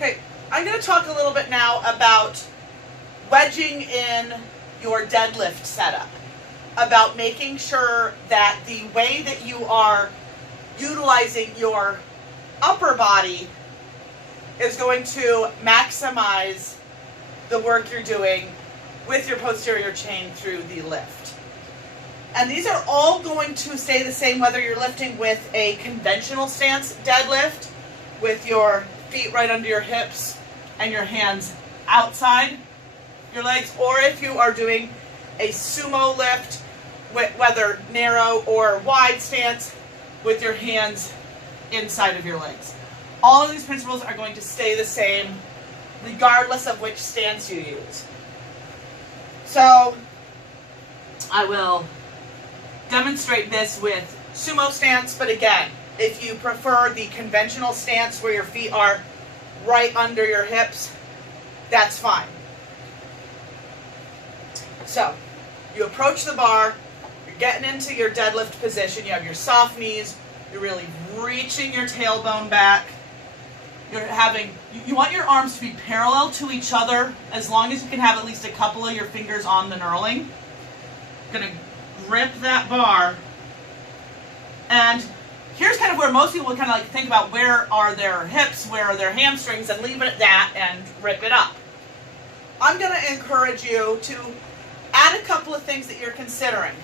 Okay, I'm going to talk a little bit now about wedging in your deadlift setup, about making sure that the way that you are utilizing your upper body is going to maximize the work you're doing with your posterior chain through the lift. And these are all going to stay the same whether you're lifting with a conventional stance deadlift with your feet right under your hips and your hands outside your legs, or if you are doing a sumo lift, whether narrow or wide stance, with your hands inside of your legs. All of these principles are going to stay the same regardless of which stance you use. So I will demonstrate this with sumo stance, but again, if you prefer the conventional stance where your feet are right under your hips, that's fine. So you approach the bar, you're getting into your deadlift position, you have your soft knees, you're really reaching your tailbone back. You want your arms to be parallel to each other as long as you can have at least a couple of your fingers on the knurling. You're going to grip that bar, and here's kind of where most people would kind of like think about where are their hips, where are their hamstrings, and leave it at that and rip it up. I'm going to encourage you to add a couple of things that you're considering.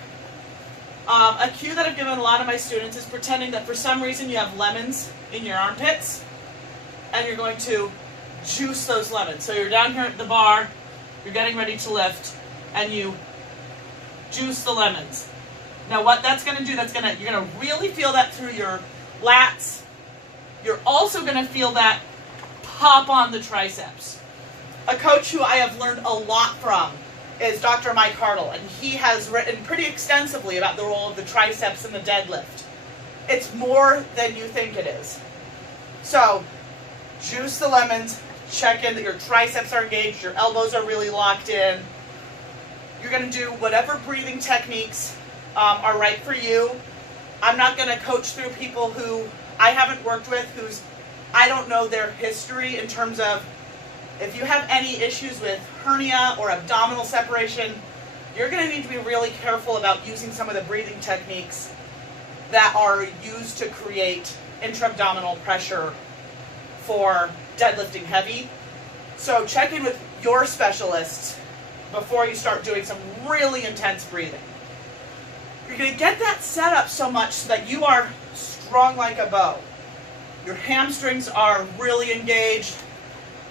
A cue that I've given a lot of my students is pretending that for some reason you have lemons in your armpits, and you're going to juice those lemons. So you're down here at the bar, you're getting ready to lift, and you juice the lemons. Now what that's going to do, you're going to really feel that through your lats. You're also going to feel that pop on the triceps. A coach who I have learned a lot from is Dr. Mike Hartle, and he has written pretty extensively about the role of the triceps in the deadlift. It's more than you think it is. So juice the lemons, check in that your triceps are engaged, your elbows are really locked in. You're going to do whatever breathing techniques are right for you. I'm not going to coach through people who I haven't worked with, I don't know their history in terms of if you have any issues with hernia or abdominal separation, you're going to need to be really careful about using some of the breathing techniques that are used to create intra-abdominal pressure for deadlifting heavy. So check in with your specialists before you start doing some really intense breathing. You're going to get that set up so much so that you are strong like a bow. Your hamstrings are really engaged.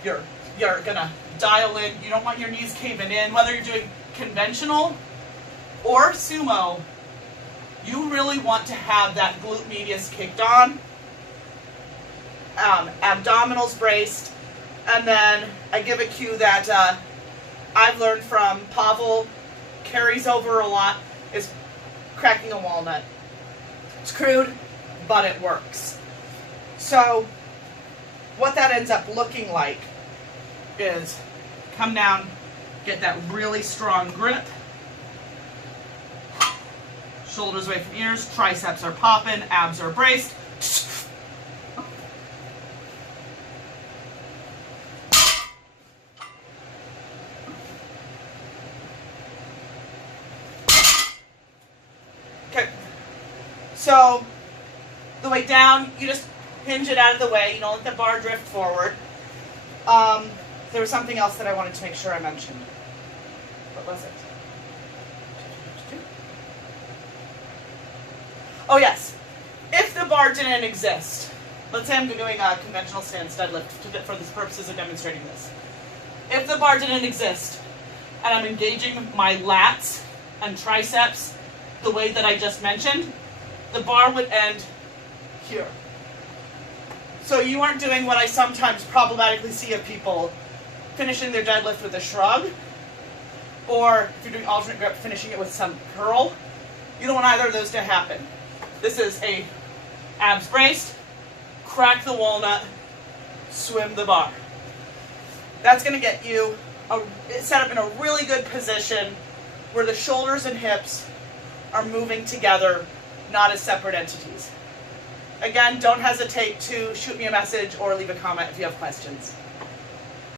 You're going to dial in. You don't want your knees caving in. Whether you're doing conventional or sumo, you really want to have that glute medius kicked on, abdominals braced, and then I give a cue that I've learned from Pavel, carries over a lot, is cracking a walnut. It's crude, but it works. So what that ends up looking like is come down, get that really strong grip, shoulders away from ears, triceps are popping, abs are braced. Okay, so the way down, you just hinge it out of the way, you don't let the bar drift forward. There was something else that I wanted to make sure I mentioned. What was it? Oh yes, if the bar didn't exist, let's say I'm doing a conventional stance deadlift for the purposes of demonstrating this. If the bar didn't exist, and I'm engaging my lats and triceps the way that I just mentioned, the bar would end here. So you aren't doing what I sometimes problematically see of people finishing their deadlift with a shrug, or if you're doing alternate grip, finishing it with some curl. You don't want either of those to happen. This is a abs braced, crack the walnut, swim the bar. That's going to get you set up in a really good position where the shoulders and hips are moving together, not as separate entities. Again, don't hesitate to shoot me a message or leave a comment if you have questions.